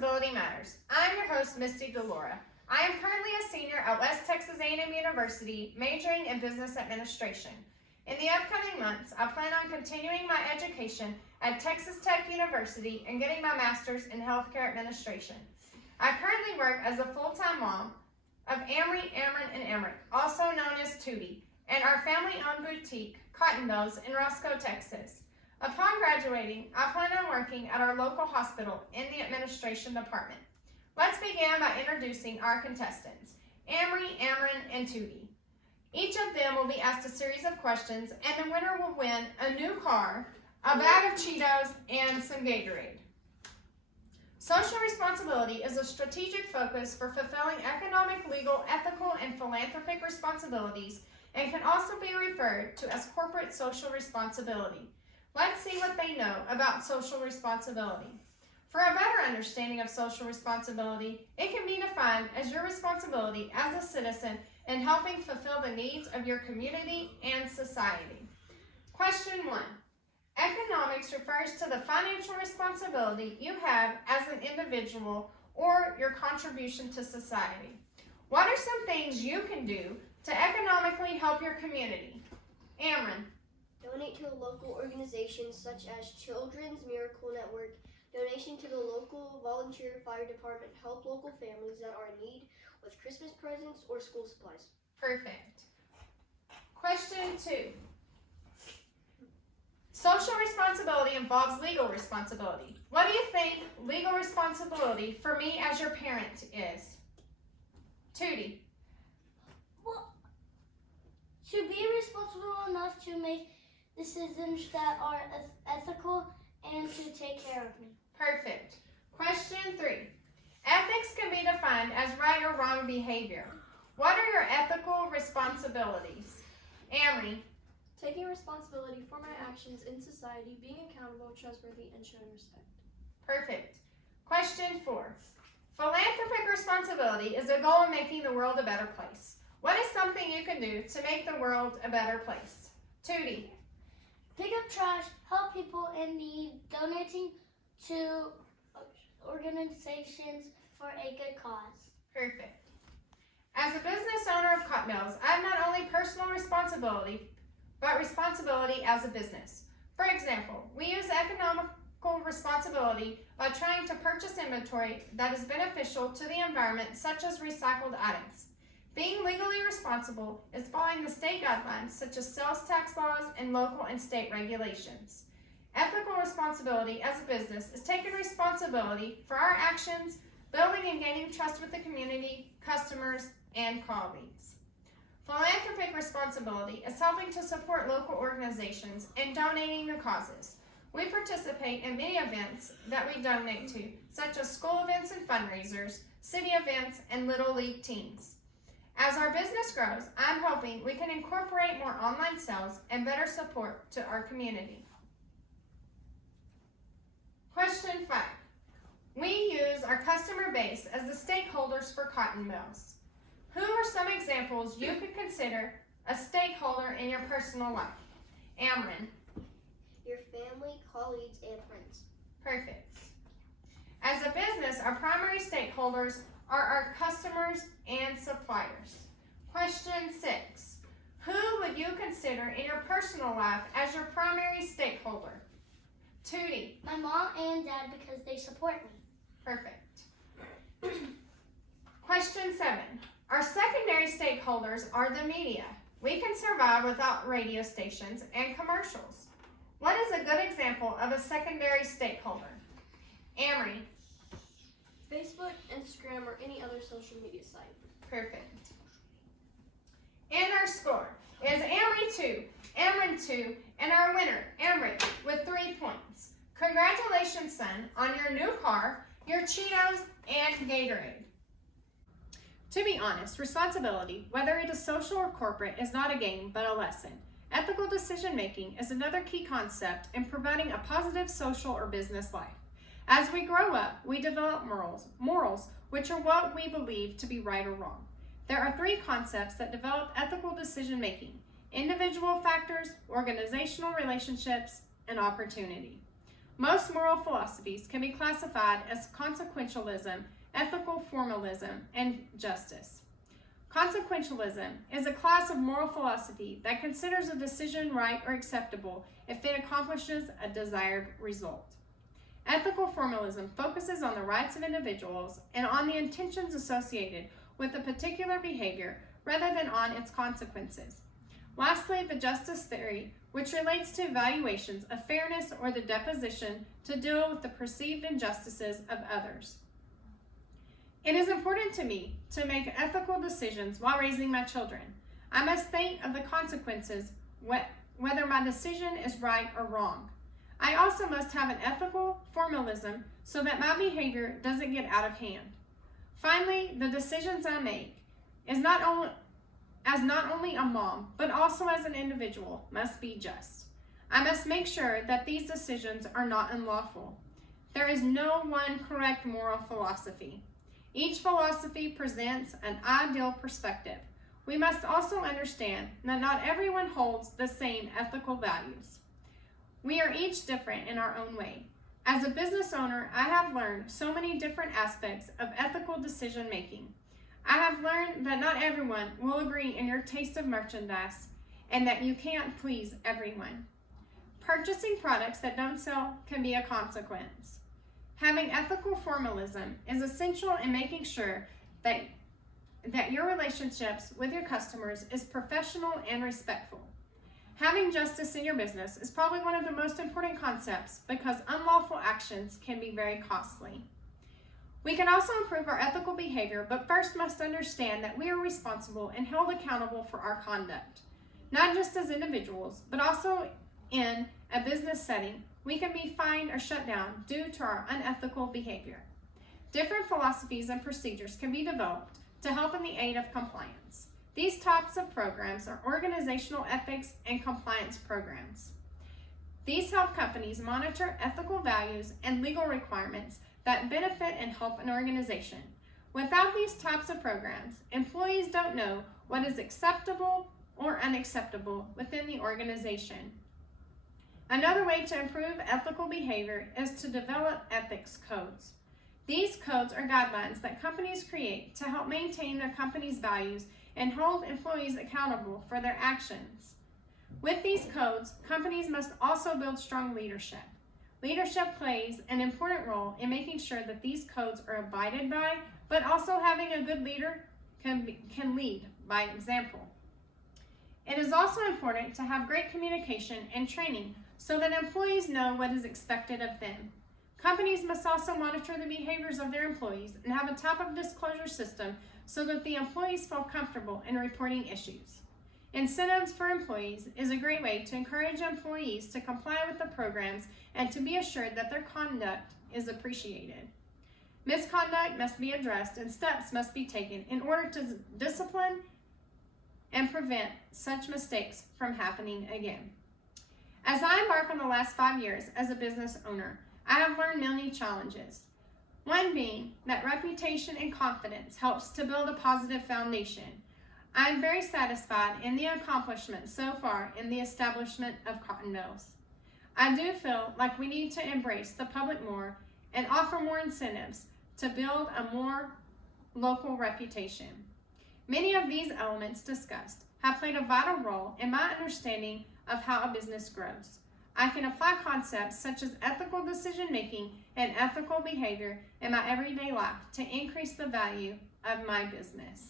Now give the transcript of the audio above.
Responsibility Matters. I'm your host, Misty Delora. I am currently a senior at West Texas A&M University, majoring in business administration. In the upcoming months, I plan on continuing my education at Texas Tech University and getting my master's in healthcare administration. I currently work as a full-time mom of Amory, Ameren, and Emmerich, also known as Tootie, and our family-owned boutique, Cotton Bells, in Roscoe, Texas. Upon graduating, I plan on working at our local hospital in the administration department. Let's begin by introducing our contestants, Amory, Ameren, and Tootie. Each of them will be asked a series of questions, and the winner will win a new car, a bag of Cheetos, and some Gatorade. Social responsibility is a strategic focus for fulfilling economic, legal, ethical, and philanthropic responsibilities and can also be referred to as corporate social responsibility. Let's see what they know about social responsibility. For a better understanding of social responsibility, it can be defined as your responsibility as a citizen in helping fulfill the needs of your community and society. Question 1. Economics refers to the financial responsibility you have as an individual or your contribution to society. What are some things you can do to economically help your community? Ameren. Donate to a local organization such as Children's Miracle Network. Donation to the local volunteer fire department. Help local families that are in need with Christmas presents or school supplies. Perfect. Question 2. Social responsibility involves legal responsibility. What do you think legal responsibility for me as your parent is? Tootie. Well, to be responsible enough to make decisions that are ethical and to take care of me. Perfect. Question 3. Ethics can be defined as right or wrong behavior. What are your ethical responsibilities? Amory. Taking responsibility for my actions in society, being accountable, trustworthy, and showing respect. Perfect. Question 4. Philanthropic responsibility is a goal of making the world a better place. What is something you can do to make the world a better place? Tootie. Pick up trash, help people in need, donating to organizations for a good cause. Perfect. As a business owner of Cotton Bells, I have not only personal responsibility, but responsibility as a business. For example, we use economical responsibility by trying to purchase inventory that is beneficial to the environment, such as recycled items. Being legally responsible is following the state guidelines such as sales tax laws and local and state regulations. Ethical responsibility as a business is taking responsibility for our actions, building and gaining trust with the community, customers, and colleagues. Philanthropic responsibility is helping to support local organizations and donating to causes. We participate in many events that we donate to, such as school events and fundraisers, city events, and Little League teams. As our business grows, I'm hoping we can incorporate more online sales and better support to our community. Question 5. We use our customer base as the stakeholders for Cotton Bells. Who are some examples you could consider a stakeholder in your personal life? Ameren. Your family, colleagues, and friends. Perfect. As a business, our primary stakeholders are our customers and suppliers. Question 6. Who would you consider in your personal life as your primary stakeholder? Tootie. My mom and dad because they support me. Perfect. Question 7. Our secondary stakeholders are the media. We can survive without radio stations and commercials. What is a good example of a secondary stakeholder? Amory. Facebook, Instagram, or any other social media site. Perfect. And our score is Amory 2, Ameren 2, and our winner, Emmerich, with 3 points. Congratulations, son, on your new car, your Cheetos, and Gatorade. To be honest, responsibility, whether it is social or corporate, is not a game, but a lesson. Ethical decision-making is another key concept in providing a positive social or business life. As we grow up, we develop morals, which are what we believe to be right or wrong. There are 3 concepts that develop ethical decision-making: individual factors, organizational relationships, and opportunity. Most moral philosophies can be classified as consequentialism, ethical formalism, and justice. Consequentialism is a class of moral philosophy that considers a decision right or acceptable if it accomplishes a desired result. Ethical formalism focuses on the rights of individuals and on the intentions associated with a particular behavior rather than on its consequences. Lastly, the justice theory, which relates to evaluations of fairness or the disposition to deal with the perceived injustices of others. It is important to me to make ethical decisions while raising my children. I must think of the consequences, whether my decision is right or wrong. I also must have an ethical formalism so that my behavior doesn't get out of hand. Finally, the decisions I make not only a mom, but also as an individual, must be just. I must make sure that these decisions are not unlawful. There is no one correct moral philosophy. Each philosophy presents an ideal perspective. We must also understand that not everyone holds the same ethical values. We are each different in our own way. As a business owner, I have learned so many different aspects of ethical decision making. I have learned that not everyone will agree in your taste of merchandise and that you can't please everyone. Purchasing products that don't sell can be a consequence. Having ethical formalism is essential in making sure that your relationships with your customers is professional and respectful. Having justice in your business is probably one of the most important concepts because unlawful actions can be very costly. We can also improve our ethical behavior, but first must understand that we are responsible and held accountable for our conduct. Not just as individuals, but also in a business setting, we can be fined or shut down due to our unethical behavior. Different philosophies and procedures can be developed to help in the aid of compliance. These types of programs are organizational ethics and compliance programs. These help companies monitor ethical values and legal requirements that benefit and help an organization. Without these types of programs, employees don't know what is acceptable or unacceptable within the organization. Another way to improve ethical behavior is to develop ethics codes. These codes are guidelines that companies create to help maintain their company's values and hold employees accountable for their actions. With these codes, companies must also build strong leadership. Leadership plays an important role in making sure that these codes are abided by, but also having a good leader can lead by example. It is also important to have great communication and training so that employees know what is expected of them. Companies must also monitor the behaviors of their employees and have a type of disclosure system so that the employees feel comfortable in reporting issues. Incentives for employees is a great way to encourage employees to comply with the programs and to be assured that their conduct is appreciated. Misconduct must be addressed and steps must be taken in order to discipline and prevent such mistakes from happening again. As I embark on the last 5 years as a business owner, I have learned many challenges. One being that reputation and confidence helps to build a positive foundation. I am very satisfied in the accomplishments so far in the establishment of cotton mills. I do feel like we need to embrace the public more and offer more incentives to build a more local reputation. Many of these elements discussed have played a vital role in my understanding of how a business grows. I can apply concepts such as ethical decision making and ethical behavior in my everyday life to increase the value of my business.